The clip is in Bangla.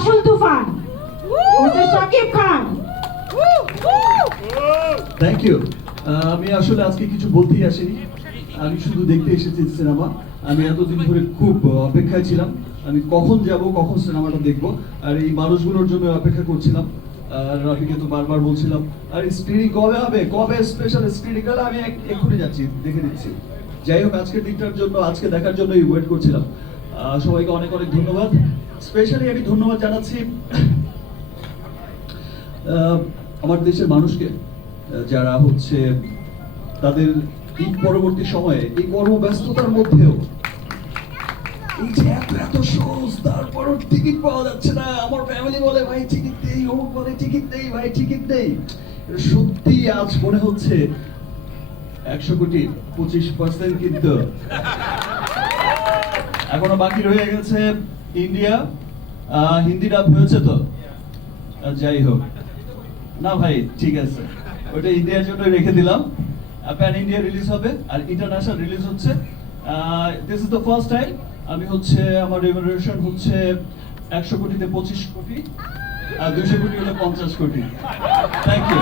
আসল Toofan mister Shakib Khan. Thank you. আমি আসলে আজকে কিছু বলতেই আসিনি, আমি শুধু দেখতে এসেছি সিনেমা। আমি এতদিন ধরে খুব অপেক্ষায় ছিলাম, আমি কখন যাব কখন সিনেমাটা দেখব, আর এই মানুষগুলোর জন্য অপেক্ষা করছিলাম। আর রফিকে তো বারবার বলছিলাম আর স্ক্রিনিং কবে হবে, কবে স্পেশাল স্ক্রিনিং হলে আমি এক্ষুনি যাচ্ছি, দেখে নিচ্ছি। যাই হোক, আজকের দিকটার জন্য, আজকে দেখার জন্যই ওয়েট করছিলাম। সবাইকে অনেক অনেক ধন্যবাদ। স্পেশালি আমি ধন্যবাদ জানাচ্ছি আমার দেশের মানুষকে, যারা হচ্ছে তাদের ঈদ পরবর্তী সময়ে এই কর্মব্যস্ততার মধ্যেও এই যে এত এত শোজ, তারপরও টিকিট পাওয়া যাচ্ছে না। আমার ফ্যামিলি বলে ভাই টিকিট দেই, অমুক বলে টিকিট দেই, ভাই টিকিট দেই। সত্যি আজ মনে হচ্ছে 100 কোটি 25% কিন্তু এখনো বাকি রয়ে গেছে ইন্ডিয়া। হিন্দি ডাব হয়েছে তো, যাই হোক না ভাই, ঠিক আছে, ওটা ইন্ডিয়ার জন্য রেখে দিলাম। প্যান ইন্ডিয়া রিলিজ হবে আর ইন্টারন্যাশনাল রিলিজ হচ্ছে। This is the first time আমি হচ্ছে আমার রেমুনারেশন হচ্ছে 100 কোটিতে 25 কোটি, আর 200 কোটি হলে 50 কোটি। Thank you.